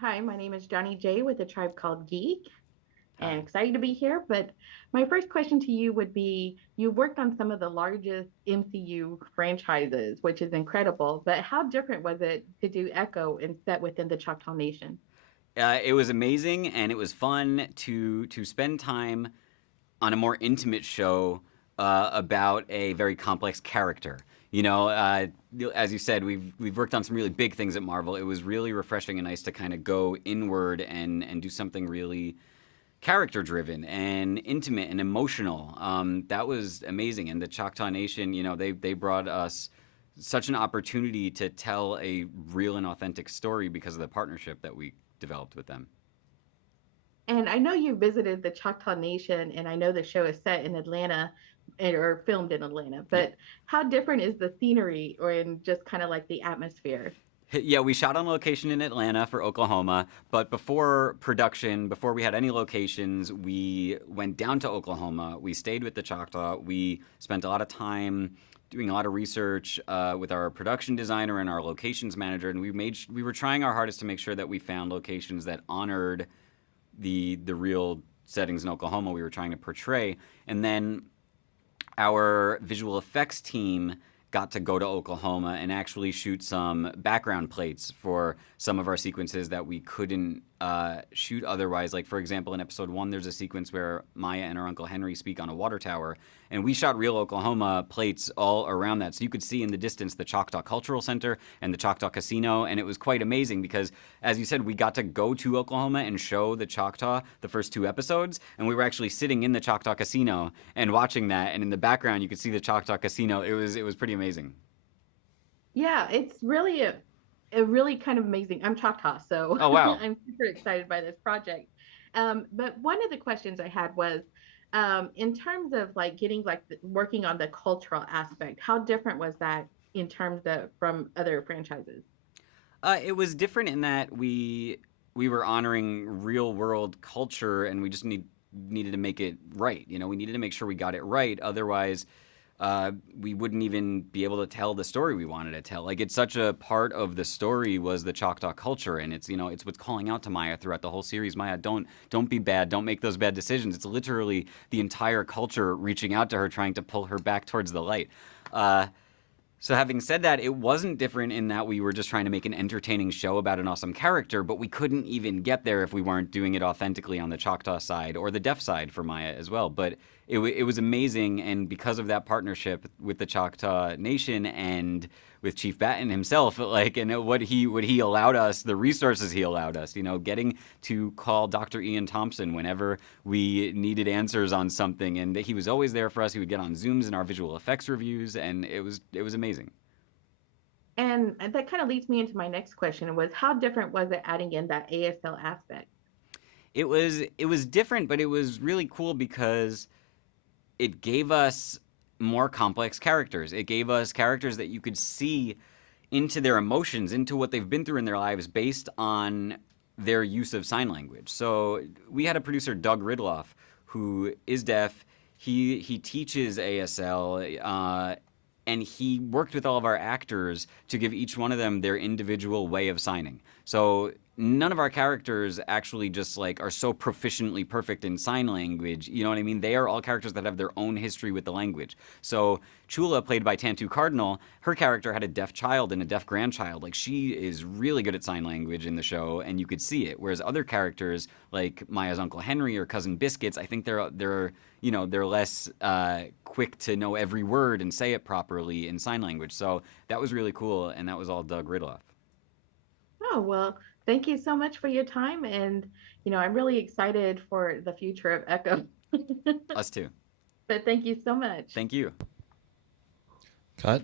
Hi, my name is Johnny J with a tribe called Geek, and Hi. excited to be here. But my first question to you would be, you worked on some of the largest MCU franchises, which is incredible, but how different was it to do Echo and set within the Choctaw Nation? It was amazing, and it was fun to spend time on a more intimate show about a very complex character. You know, as you said, we've worked on some really big things at Marvel. It was really refreshing and nice to kind of go inward and do something really character driven and intimate and emotional. That was amazing, and the Choctaw Nation, they brought us such an opportunity to tell a real and authentic story because of the partnership that we developed with them. And I know you visited the Choctaw Nation, and I know the show is set in Atlanta or filmed in Atlanta, Yeah. but how different is the scenery or in just kind of like the atmosphere? Yeah, we shot on location in Atlanta for Oklahoma, but before production, before we had any locations, we went down to Oklahoma. We stayed with the Choctaw. We spent a lot of time doing a lot of research with our production designer and our locations manager, and we were trying our hardest to make sure that we found locations that honored the real settings in Oklahoma we were trying to portray. And then our visual effects team got to go to Oklahoma and actually shoot some background plates for some of our sequences that we couldn't shoot otherwise. Like, for example, in episode one, there's a sequence where Maya and her Uncle Henry speak on a water tower, and we shot real Oklahoma plates all around that. So you could see in the distance the Choctaw Cultural Center and the Choctaw Casino, and it was quite amazing because, as you said, we got to go to Oklahoma and show the Choctaw the first two episodes, and we were actually sitting in the Choctaw Casino and watching that, and in the background you could see the Choctaw Casino. It was pretty amazing. Yeah, it's really a really kind of amazing. I'm Choctaw, so Oh wow. I'm super excited by this project. But one of the questions I had was, in terms of like getting like working on the cultural aspect, how different was that in terms of from other franchises? It was different in that we were honoring real world culture, and we just needed to make it right. You know, we needed to make sure we got it right. Otherwise, we wouldn't even be able to tell the story we wanted to tell. Like, it's such a part of the story was the Choctaw culture, and it's what's calling out to Maya throughout the whole series. Maya, don't be bad. Don't make those bad decisions. It's literally the entire culture reaching out to her, trying to pull her back towards the light. Uh, so having said that, it wasn't different in that we were just trying to make an entertaining show about an awesome character, but we couldn't even get there if we weren't doing it authentically on the Choctaw side or the deaf side for Maya as well. But it was amazing, and because of that partnership with the Choctaw Nation and with Chief Batten himself, like, and what he allowed us, the resources he allowed us, getting to call Dr. Ian Thompson whenever we needed answers on something, and he was always there for us. He would get on Zooms in our visual effects reviews, and it was amazing. And that kind of leads me into my next question was how different was it adding in that ASL aspect? It was different, but it was really cool because it gave us more complex characters. It gave us characters that you could see into their emotions, into what they've been through in their lives based on their use of sign language. So we had a producer, Doug Ridloff, who is deaf. He teaches ASL, and he worked with all of our actors to give each one of them their individual way of signing. So none of our characters actually just like are so proficiently perfect in sign language. You know what I mean? They are all characters that have their own history with the language. So Chula, played by Tantu Cardinal, her character had a deaf child and a deaf grandchild. Like, she is really good at sign language in the show, and you could see it. Whereas other characters, like Maya's Uncle Henry or Cousin Biscuits, I think they're less quick to know every word and say it properly in sign language. So that was really cool, and that was all Doug Ridloff. Oh, well, thank you so much for your time. And, I'm really excited for the future of Echo. Us too. But thank you so much. Thank you. Cut.